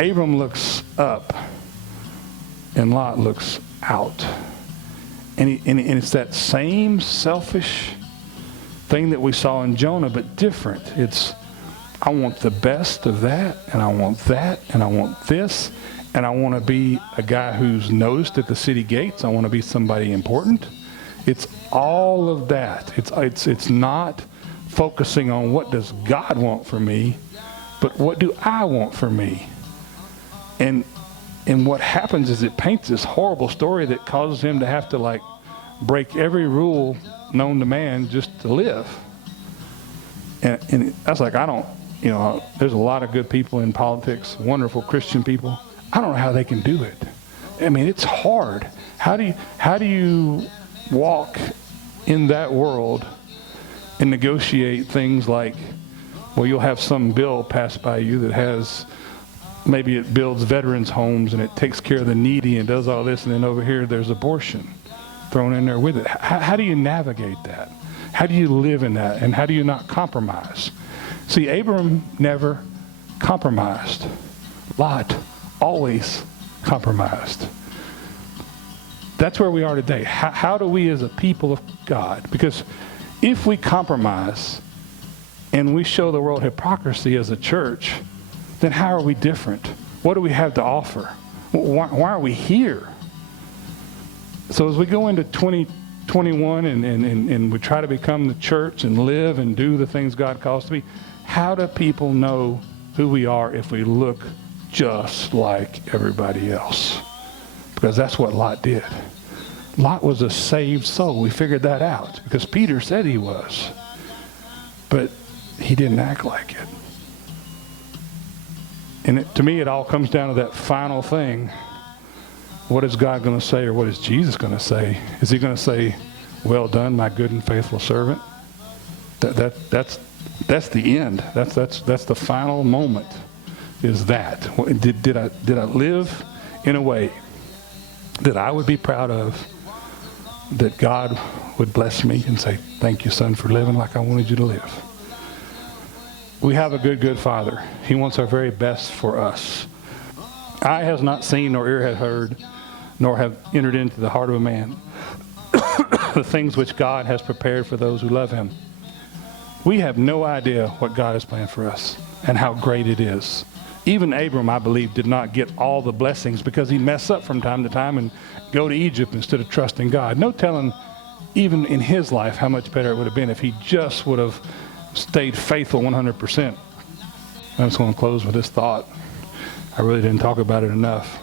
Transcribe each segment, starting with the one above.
Abram looks up and Lot looks out. And it's that same selfish thing that we saw in Jonah, but different. It's, I want the best of that, and I want that, and I want this, and I want to be a guy who's noticed at the city gates. I want to be somebody important. It's all of that. It's not focusing on what does God want for me, but what do I want for me? And what happens is it paints this horrible story that causes him to have to like break every rule known to man just to live. And that's like, I don't, there's a lot of good people in politics, wonderful Christian people. I don't know how they can do it. I mean, it's hard. How do you walk in that world and negotiate things like, well, you'll have some bill passed by you that has, maybe it builds veterans homes and it takes care of the needy and does all this, and then over here there's abortion thrown in there with it. How do you navigate that? How do you live in that? And how do you not compromise? See, Abram never compromised. Lot always compromised. That's where we are today. How do we as a people of God? Because if we compromise and we show the world hypocrisy as a church, then how are we different? What do we have to offer? Why are we here? So as we go into 2021 and we try to become the church and live and do the things God calls us to be, how do people know who we are if we look just like everybody else? Because that's what Lot did. Lot was a saved soul. We figured that out because Peter said he was. But he didn't act like it. And to me, it all comes down to that final thing. What is God going to say, or what is Jesus going to say? Is he going to say, well done, my good and faithful servant? That's the end. That's the final moment, is that. Did I live in a way that I would be proud of, that God would bless me and say, thank you, son, for living like I wanted you to live? We have a good Father. He wants our very best for us. Eye has not seen, nor ear has heard, nor have entered into the heart of a man the things which God has prepared for those who love him. We have no idea what God has planned for us and how great it is. Even Abram, I believe, did not get all the blessings because he messed up from time to time and go to Egypt instead of trusting God. No telling, even in his life, how much better it would have been if he just would have stayed faithful 100%. I'm just going to close with this thought. I really didn't talk about it enough.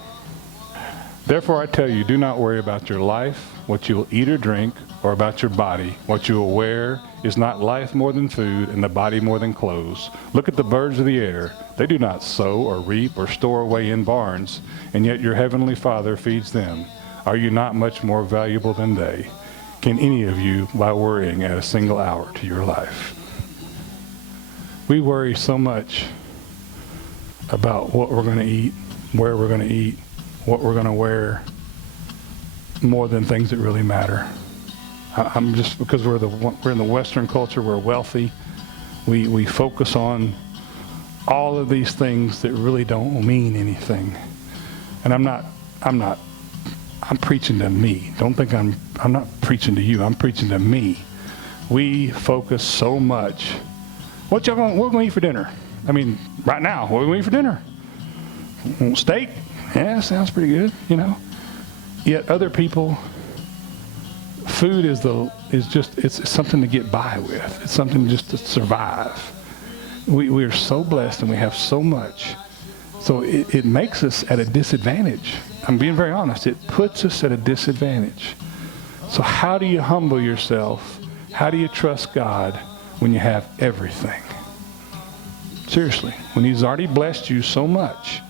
Therefore I tell you, do not worry about your life, what you will eat or drink, or about your body, what you will wear. Is not life more than food, and the body more than clothes? Look at the birds of the air. They do not sow or reap or store away in barns, and yet your heavenly Father feeds them. Are you not much more valuable than they? Can any of you, by worrying, add a single hour to your life? We worry so much about what we're going to eat, where we're going to eat, what we're going to wear, more than things that really matter. I'm just, because we're in the Western culture, we're wealthy, we focus on all of these things that really don't mean anything. And I'm preaching to me. Don't think I'm not preaching to you. I'm preaching to me. We focus so much. What we gonna eat for dinner? I mean, right now, what are we gonna eat for dinner? Steak? Yeah, sounds pretty good, Yet other people, food is it's something to get by with. It's something just to survive. We are so blessed and we have so much. So it makes us at a disadvantage. I'm being very honest. It puts us at a disadvantage. So how do you humble yourself? How do you trust God when you have everything? Seriously, when he's already blessed you so much,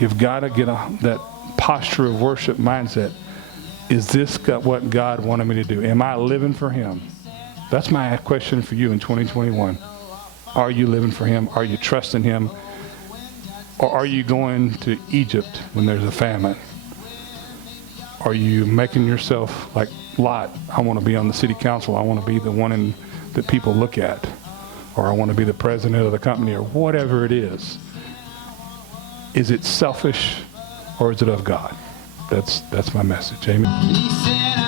you've got to get that posture of worship mindset. Is this what God wanted me to do? Am I living for him? That's my question for you in 2021. Are you living for him? Are you trusting him? Or are you going to Egypt when there's a famine? Are you making yourself like Lot? I want to be on the city council. I want to be the one that people look at. Or I want to be the president of the company, or whatever it is. Is it selfish or is it of God? That's my message. Amen. He said,